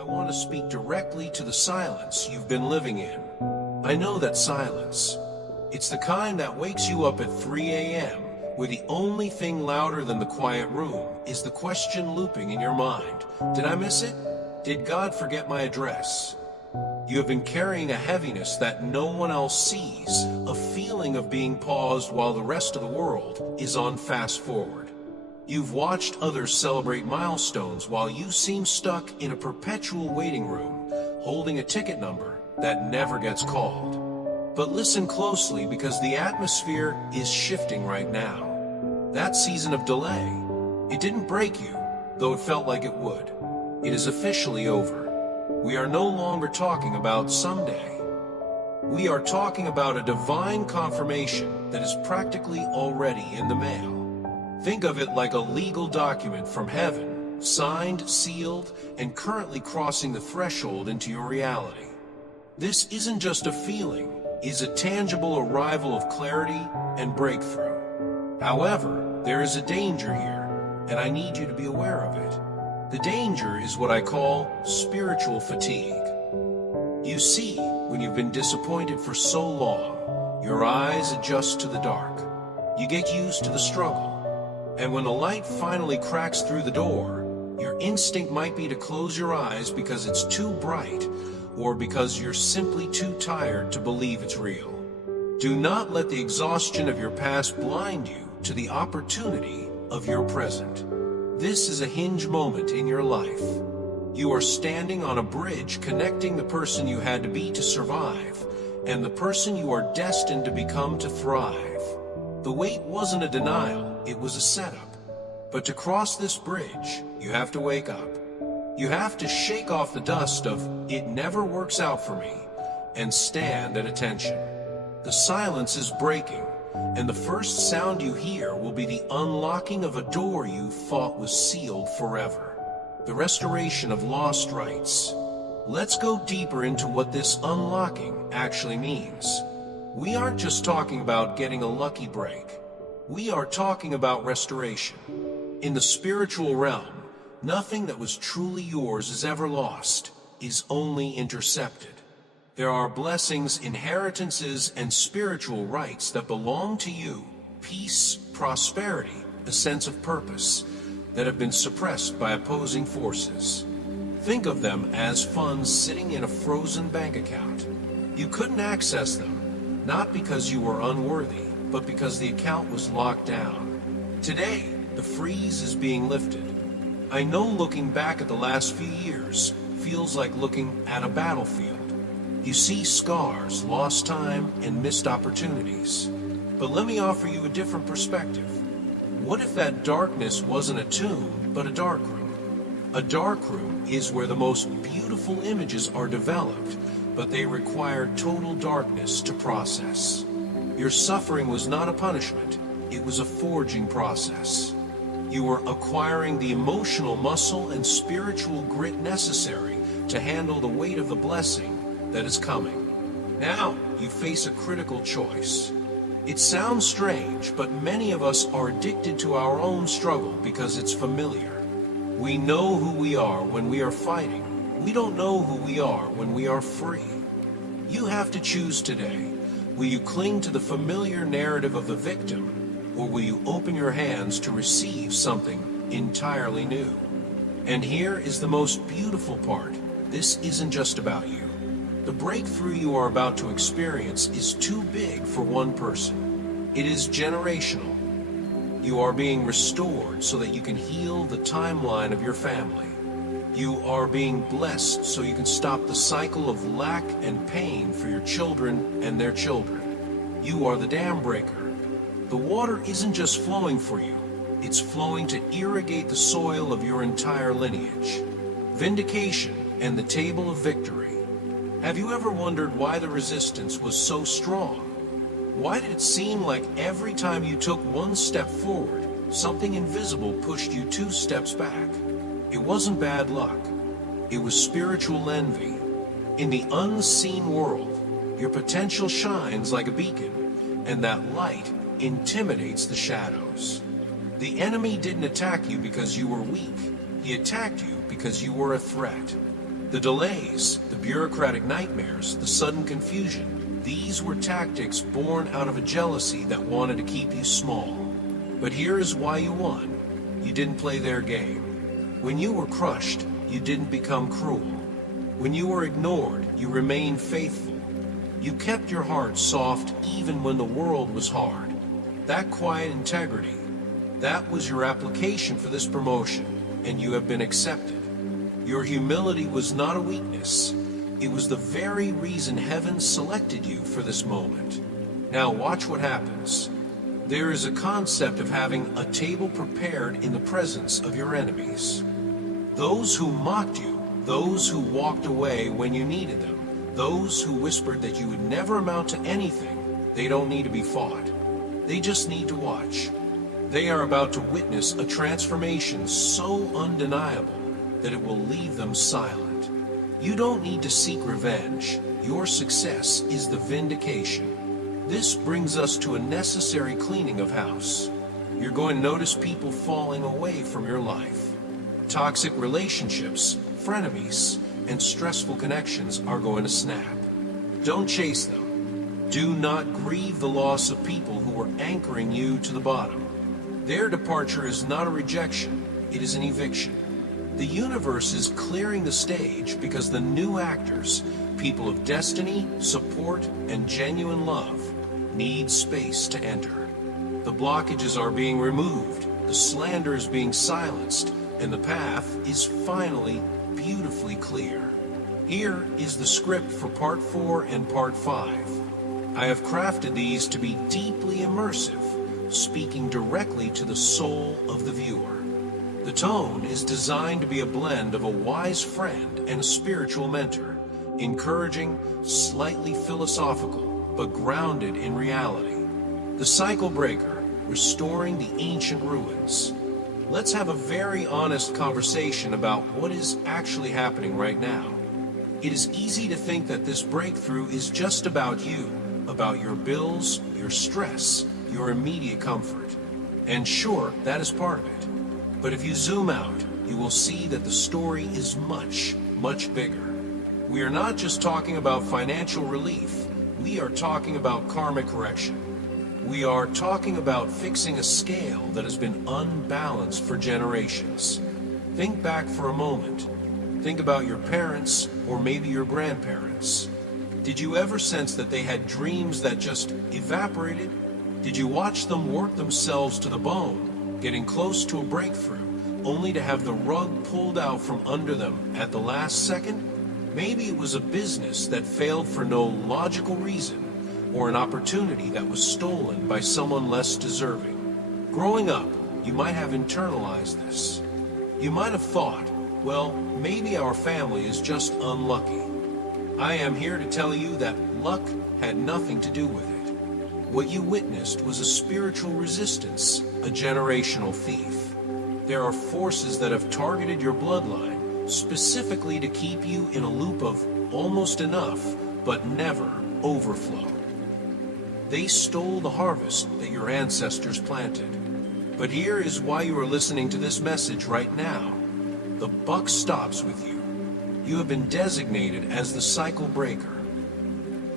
I want to speak directly to the silence you've been living in. I know that silence. It's the kind that wakes you up at 3 a.m., where the only thing louder than the quiet room is the question looping in your mind. Did I miss it? Did God forget my address? You have been carrying a heaviness that no one else sees, a feeling of being paused while the rest of the world is on fast forward. You've watched others celebrate milestones while you seem stuck in a perpetual waiting room, holding a ticket number that never gets called. But listen closely, because the atmosphere is shifting right now. That season of delay, it didn't break you, though it felt like it would. It is officially over. We are no longer talking about someday. We are talking about a divine confirmation that is practically already in the mail. Think of it like a legal document from heaven, signed, sealed, and currently crossing the threshold into your reality. This isn't just a feeling, it is a tangible arrival of clarity and breakthrough. However, there is a danger here, and I need you to be aware of it. The danger is what I call spiritual fatigue. You see, when you've been disappointed for so long, your eyes adjust to the dark. You get used to the struggle. And when the light finally cracks through the door, your instinct might be to close your eyes because it's too bright, or because you're simply too tired to believe it's real. Do not let the exhaustion of your past blind you to the opportunity of your present. This is a hinge moment in your life. You are standing on a bridge connecting the person you had to be to survive and the person you are destined to become to thrive. The wait wasn't a denial, it was a setup. But to cross this bridge, you have to wake up. You have to shake off the dust of "it never works out for me" and stand at attention. The silence is breaking, and the first sound you hear will be the unlocking of a door you thought was sealed forever. The restoration of lost rights. Let's go deeper into what this unlocking actually means. We aren't just talking about getting a lucky break. We are talking about restoration. In the spiritual realm, nothing that was truly yours is ever lost, is only intercepted. There are blessings, inheritances, and spiritual rights that belong to you, peace, prosperity, a sense of purpose, that have been suppressed by opposing forces. Think of them as funds sitting in a frozen bank account. You couldn't access them, not because you were unworthy, but because the account was locked down. Today, the freeze is being lifted. I know looking back at the last few years feels like looking at a battlefield. You see scars, lost time, and missed opportunities. But let me offer you a different perspective. What if that darkness wasn't a tomb, but a dark room? A dark room is where the most beautiful images are developed, but they require total darkness to process. Your suffering was not a punishment, it was a forging process. You were acquiring the emotional muscle and spiritual grit necessary to handle the weight of the blessing that is coming. Now you face a critical choice. It sounds strange, but many of us are addicted to our own struggle because it's familiar. We know who we are when we are fighting. We don't know who we are when we are free. You have to choose today. Will you cling to the familiar narrative of the victim, or will you open your hands to receive something entirely new? And here is the most beautiful part. This isn't just about you. The breakthrough you are about to experience is too big for one person. It is generational. You are being restored so that you can heal the timeline of your family. You are being blessed so you can stop the cycle of lack and pain for your children and their children. You are the dam breaker. The water isn't just flowing for you, it's flowing to irrigate the soil of your entire lineage. Vindication and the table of victory. Have you ever wondered why the resistance was so strong? Why did it seem like every time you took one step forward, something invisible pushed you 2 steps back? It wasn't bad luck. It was spiritual envy. In the unseen world, your potential shines like a beacon, and that light intimidates the shadows. The enemy didn't attack you because you were weak. He attacked you because you were a threat. The delays, the bureaucratic nightmares, the sudden confusion, these were tactics born out of a jealousy that wanted to keep you small. But here is why you won. You didn't play their game. When you were crushed, you didn't become cruel. When you were ignored, you remained faithful. You kept your heart soft even when the world was hard. That quiet integrity, that was your application for this promotion, and you have been accepted. Your humility was not a weakness. It was the very reason heaven selected you for this moment. Now watch what happens. There is a concept of having a table prepared in the presence of your enemies. Those who mocked you, those who walked away when you needed them, those who whispered that you would never amount to anything, they don't need to be fought. They just need to watch. They are about to witness a transformation so undeniable that it will leave them silent. You don't need to seek revenge. Your success is the vindication. This brings us to a necessary cleaning of house. You're going to notice people falling away from your life. Toxic relationships, frenemies, and stressful connections are going to snap. Don't chase them. Do not grieve the loss of people who are anchoring you to the bottom. Their departure is not a rejection, it is an eviction. The universe is clearing the stage because the new actors, people of destiny, support, and genuine love, need space to enter. The blockages are being removed, the slander is being silenced, and the path is finally beautifully clear. Here is the script for Part 4 and Part 5. I have crafted these to be deeply immersive, speaking directly to the soul of the viewer. The tone is designed to be a blend of a wise friend and a spiritual mentor, encouraging, slightly philosophical, but grounded in reality. The cycle breaker, restoring the ancient ruins. Let's have a very honest conversation about what is actually happening right now. It is easy to think that this breakthrough is just about you, about your bills, your stress, your immediate comfort. And sure, that is part of it. But if you zoom out, you will see that the story is much, much bigger. We are not just talking about financial relief. We are talking about karmic correction. We are talking about fixing a scale that has been unbalanced for generations. Think back for a moment. Think about your parents or maybe your grandparents. Did you ever sense that they had dreams that just evaporated? Did you watch them work themselves to the bone, getting close to a breakthrough, only to have the rug pulled out from under them at the last second? Maybe it was a business that failed for no logical reason, or an opportunity that was stolen by someone less deserving. Growing up, you might have internalized this. You might have thought, well, maybe our family is just unlucky. I am here to tell you that luck had nothing to do with it. What you witnessed was a spiritual resistance, a generational thief. There are forces that have targeted your bloodline specifically to keep you in a loop of almost enough, but never overflow. They stole the harvest that your ancestors planted. But here is why you are listening to this message right now. The buck stops with you. You have been designated as the cycle breaker.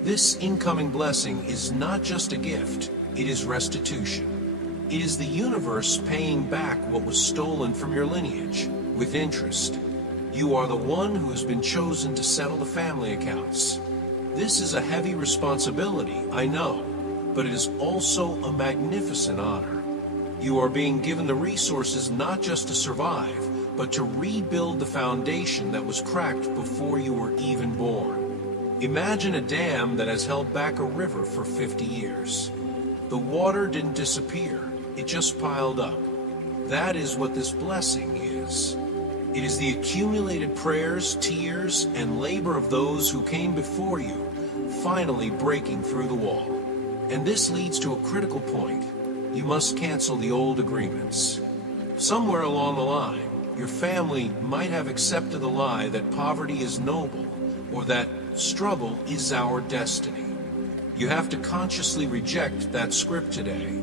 This incoming blessing is not just a gift, it is restitution. It is the universe paying back what was stolen from your lineage, with interest. You are the one who has been chosen to settle the family accounts. This is a heavy responsibility, I know, but it is also a magnificent honor. You are being given the resources not just to survive, but to rebuild the foundation that was cracked before you were even born. Imagine a dam that has held back a river for 50 years. The water didn't disappear, it just piled up. That is what this blessing is. It is the accumulated prayers, tears, and labor of those who came before you, finally breaking through the wall. And this leads to a critical point. You must cancel the old agreements. Somewhere along the line, your family might have accepted the lie that poverty is noble, or that struggle is our destiny. You have to consciously reject that script today.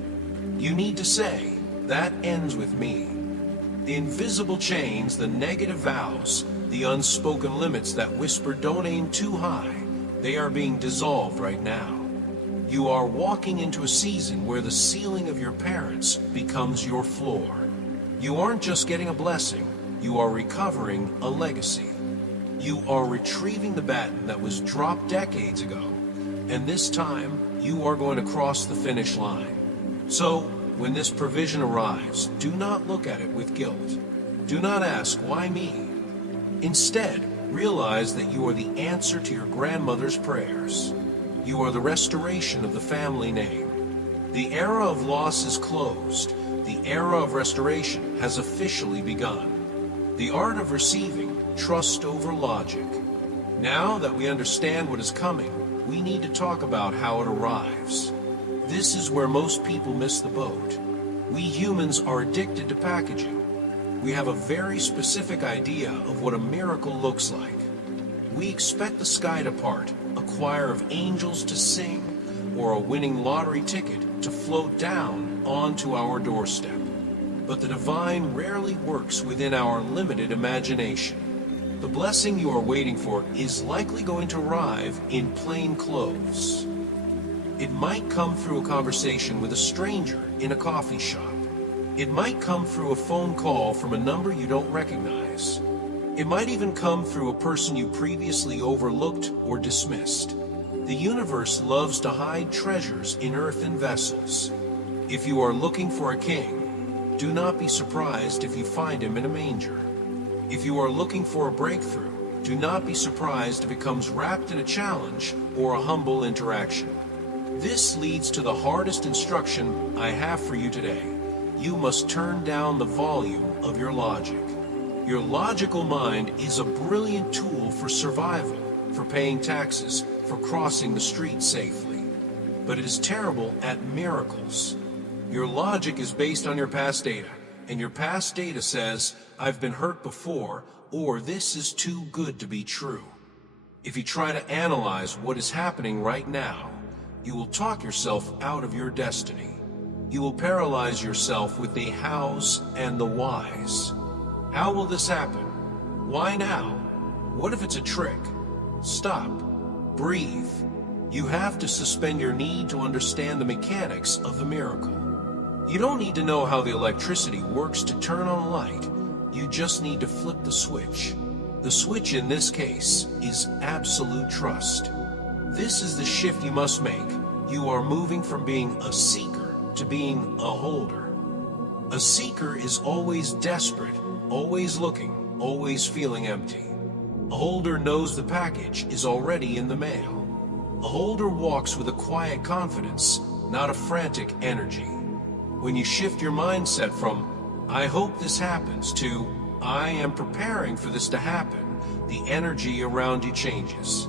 You need to say, that ends with me. The invisible chains, the negative vows, the unspoken limits that whisper don't aim too high, they are being dissolved right now. You are walking into a season where the ceiling of your parents becomes your floor. You aren't just getting a blessing, you are recovering a legacy. You are retrieving the baton that was dropped decades ago, and this time you are going to cross the finish line. So, when this provision arrives, do not look at it with guilt. Do not ask, why me? Instead, realize that you are the answer to your grandmother's prayers. You are the restoration of the family name. The era of loss is closed. The era of restoration has officially begun. The art of receiving, trust over logic. Now that we understand what is coming, we need to talk about how it arrives. This is where most people miss the boat. We humans are addicted to packaging. We have a very specific idea of what a miracle looks like. We expect the sky to part, a choir of angels to sing, or a winning lottery ticket to float down onto our doorstep. But the divine rarely works within our limited imagination. The blessing you are waiting for is likely going to arrive in plain clothes. It might come through a conversation with a stranger in a coffee shop. It might come through a phone call from a number you don't recognize. It might even come through a person you previously overlooked or dismissed. The universe loves to hide treasures in earthen vessels. If you are looking for a king, do not be surprised if you find him in a manger. If you are looking for a breakthrough, do not be surprised if it comes wrapped in a challenge or a humble interaction. This leads to the hardest instruction I have for you today. You must turn down the volume of your logic. Your logical mind is a brilliant tool for survival, for paying taxes, for crossing the street safely. But it is terrible at miracles. Your logic is based on your past data, and your past data says, I've been hurt before, or this is too good to be true. If you try to analyze what is happening right now, you will talk yourself out of your destiny. You will paralyze yourself with the hows and the whys. How will this happen? Why now? What if it's a trick? Stop. Breathe. You have to suspend your need to understand the mechanics of the miracle. You don't need to know how the electricity works to turn on a light. You just need to flip the switch. The switch in this case is absolute trust. This is the shift you must make. You are moving from being a seeker to being a holder. A seeker is always desperate, always looking, always feeling empty. A holder knows the package is already in the mail. A holder walks with a quiet confidence, not a frantic energy. When you shift your mindset from, I hope this happens, to, I am preparing for this to happen, the energy around you changes.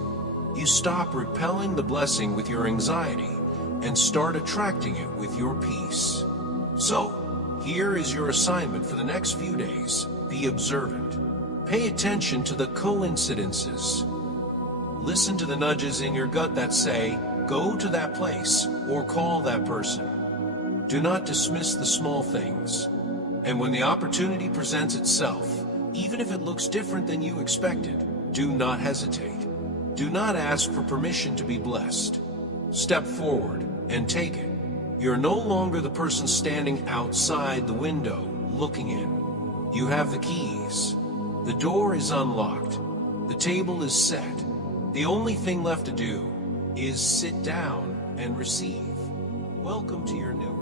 You stop repelling the blessing with your anxiety and start attracting it with your peace. So, here is your assignment for the next few days. Be observant. Pay attention to the coincidences. Listen to the nudges in your gut that say, go to that place or call that person. Do not dismiss the small things. And when the opportunity presents itself, even if it looks different than you expected, do not hesitate. Do not ask for permission to be blessed. Step forward and take it. You're no longer the person standing outside the window looking in. You have the keys. The door is unlocked. The table is set. The only thing left to do is sit down and receive. Welcome to your new